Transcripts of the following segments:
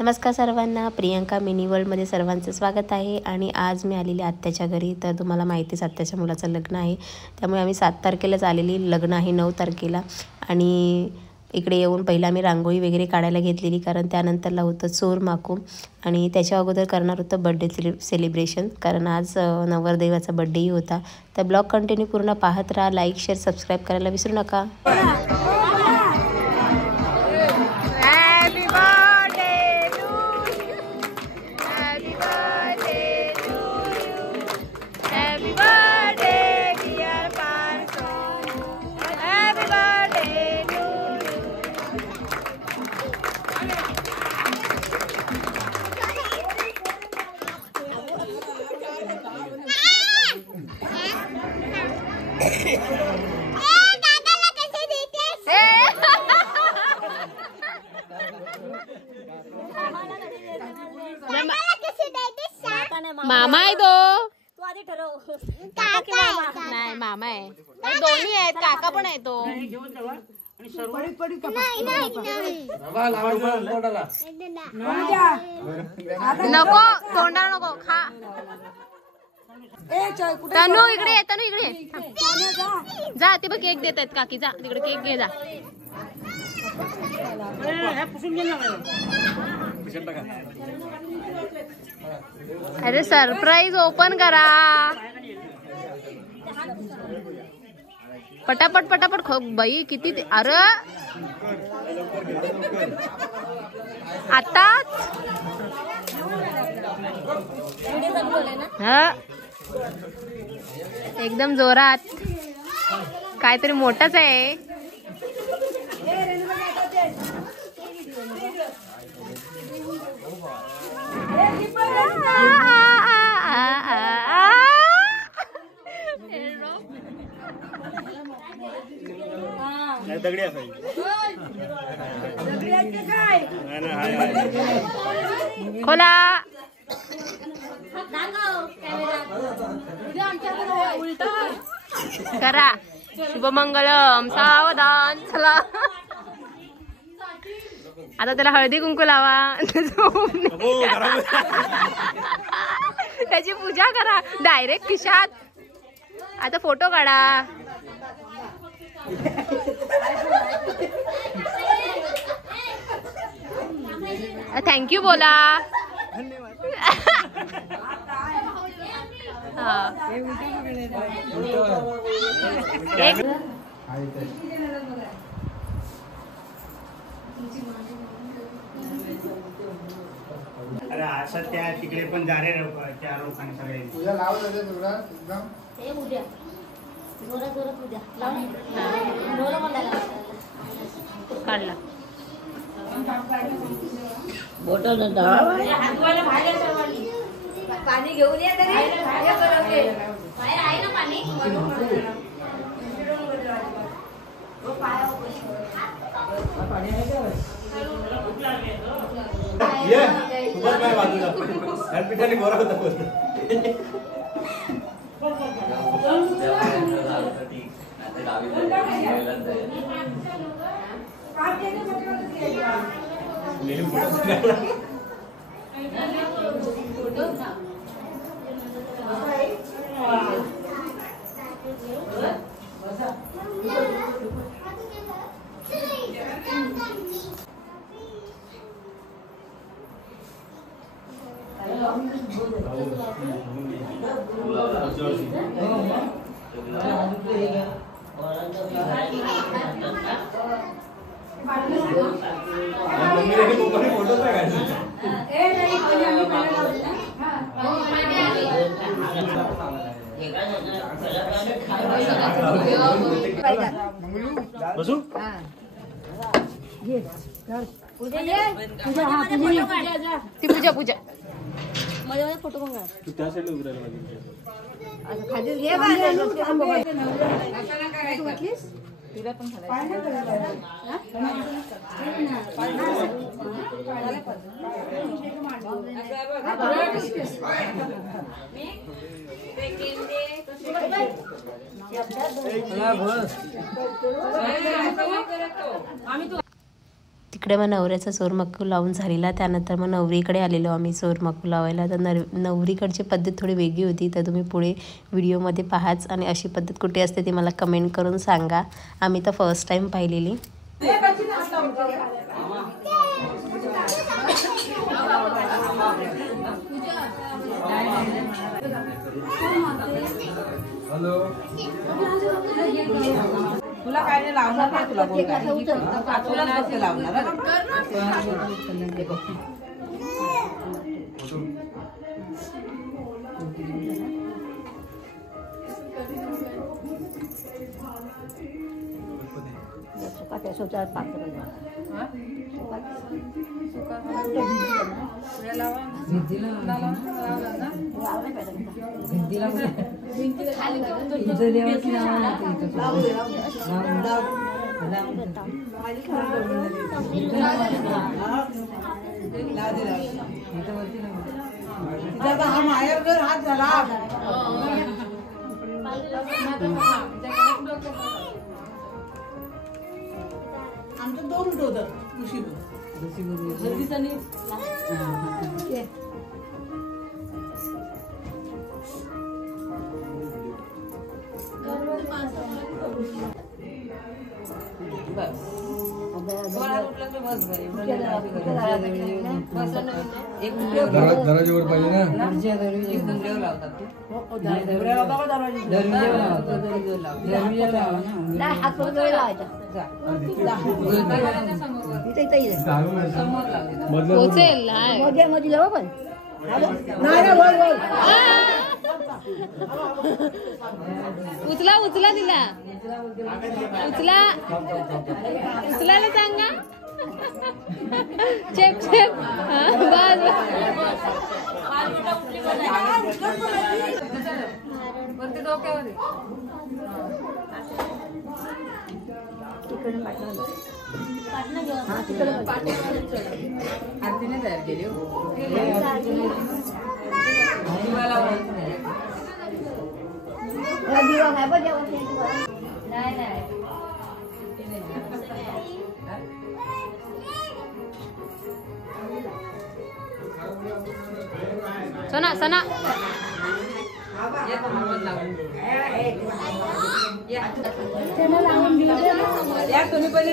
नमस्कार सर्वांना, प्रियंका मिनी वर्ल्डमध्ये सर्वांचं स्वागत आहे। आणि आज मी आलेली आत्याच्या घरी। तर तुम्हाला माहितीच आत्याच्या मुलाचं लग्न आहे, त्यामुळे आम्ही 7 तारखेलाच आलेली, लग्न आहे 9 तारखेला। आणि इकडे येऊन पहिला मी रांगोळी वगैरे काढायला घेतलेली, कारण त्यानंतरला होतं चोर माकू आणि त्याच्या अगोदर करणार होतं बड्डे सेलिब्रेशन, कारण आज नवरदेवाचा बड्डेही होता। तर ब्लॉग कंटिन्यू पूर्ण पाहत राहा, लाईक शेअर सबस्क्राईब करायला विसरू नका। मामा आहे तो, तू आधी ठरव। नाही मामा आहे, दोन्ही आहेत, काका पण आहे तो। नको तोंडा नको खा। तनू इकडे ये, तनू इकडे जा, ते बघ केक देत आहेत काकी, जा तिकडे केक घे जा। अरे सरप्राईज ओपन करा पटापट पटापट। खो बाई किती अरे आताच हा एकदम जोरात, काहीतरी मोठाच आहे। खोला करा, शुभमंगलम सावधान। चला आता त्याला हळदी कुंकू लावा, त्याची पूजा करा डायरेक्ट खिशात। आता फोटो काढा, थँक्यू बोला। अरे असं त्या तिकडे पण जा रे त्या लोकांनी सगळे तुझ्या लावत होते तुला एकदम हे उद्या जोरा जोरात उद्या लावून डोला मंदाला काढला बोटल डाळ हातवाला बाहेर सर्वांनी पाणी घेऊन ये तरी हे बनवते बाहेर आहे ना पाणी ओ पाय पाणी आहे का ये खूपच काय बाजूला हॅपीटाने गोरा होता बोल बसू ती पूजा पूजा मध्ये फोटो पण काढ तू त्या साईडला उभं राहिला आता खाली घे वाटलीस तिला पण तिकडे मग नवऱ्याचा सोरमक्कू लावून झालेला. त्यानंतर मग नवरीकडे आलेलो आम्ही सोरमक्कू लावायला. तर नवरीकडची पद्धत थोडी वेगळी होती, तर तुम्ही पुढे व्हिडिओमध्ये पाहाच. आणि अशी पद्धत कुठे असते ती मला कमेंट करून सांगा. आम्ही तर फर्स्ट टाईम पाहिलेली. तुला काय नाही लावणार नाही, तुला कोण काय तुलाच लावणार. हा माहेर घर हात झाला. आमचं 2 मिनिट होतं दरवाजेवर पाहिजे ना. उचला उचला दिला उचला उचलायला सांगा. चेप चेप. बस आरतीने तयार केली. सना सना या तुम्ही पहिले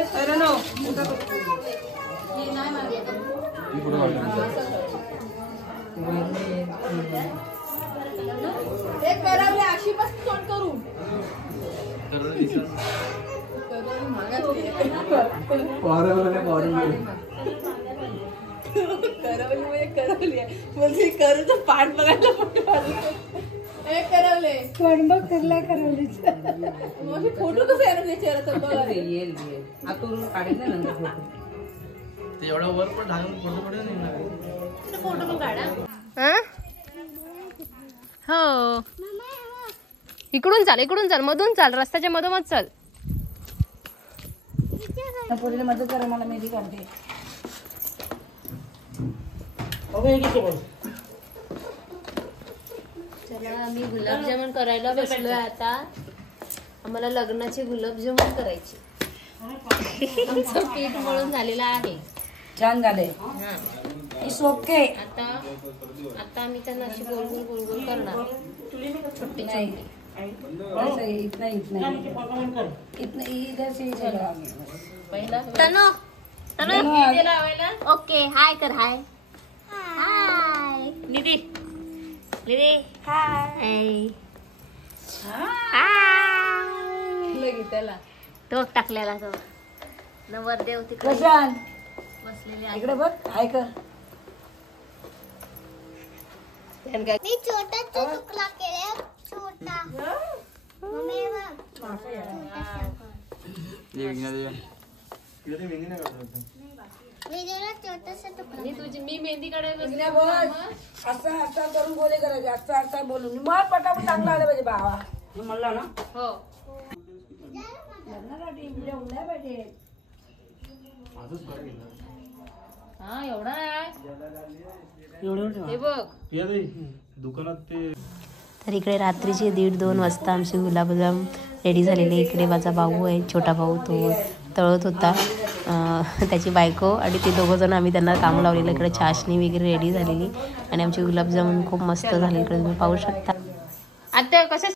एक करावले अशी बस तोंड करू. करवली म्हणजे करूचं पाठ बघायला करवले पण बघ करला करवलीचा फोटो कसं येणार त्याच्यावर येईल आतून काढेल ना नंतर फोटो. ते एवढा वर पण ढाळून फोटो पडेल नाही. फोटो पण काढा. हो इकडून चाल मधून चाल, रस्त्याच्या मधोमध चाल. पुढे मदत करा मला, मेहंदी काढते. चला आम्ही गुलाबजामुन करायला बसलोय आता. आम्हाला लग्नाचे गुलाबजामुन करायचे. आमचं पीठ मळून झालेलं आहे, छान झाले. It's okay. आता आम्ही त्यांना अशी गोल गोल गोल गोल करणार. छोटे छोटे इतना इधर से चलो. पहिला तनो मेहंदी लावायला. ओके हाय कर. हाय हाय निधी निधी हाय त्याला तो टाकलेला तो नवरदेव तिकडे प्रशांत बसलेले आहे. इकडे बघ. हाय कर. मी छोटा तुकडा केला. छोटा मम्मी वेगळा छोटासा तुकडा. तुझी मी मेहंदी काढायला इकडे बघ. असं असं करून बोले करायचे. असं असं बोलून मग पटापट चांगला आलं पाहिजे बाबा. म्हणला ना. हो हा एवढा हे बघ दुकानात ते. तर इकडे रात्रीचे 1:30-2 वाजता आमचे गुलाबजाम रेडी झालेले. इकडे माझा भाऊ आहे, छोटा भाऊ, तो तळत होता. त्याची बायको आणि ते दोघं जण आम्ही त्यांना काम लावलेलं. इकडे चाशणी वगैरे रेडी झालेली आणि आमची गुलाबजामुन खूप मस्त झाली. इकडे तुम्ही पाहू शकता. आता कशा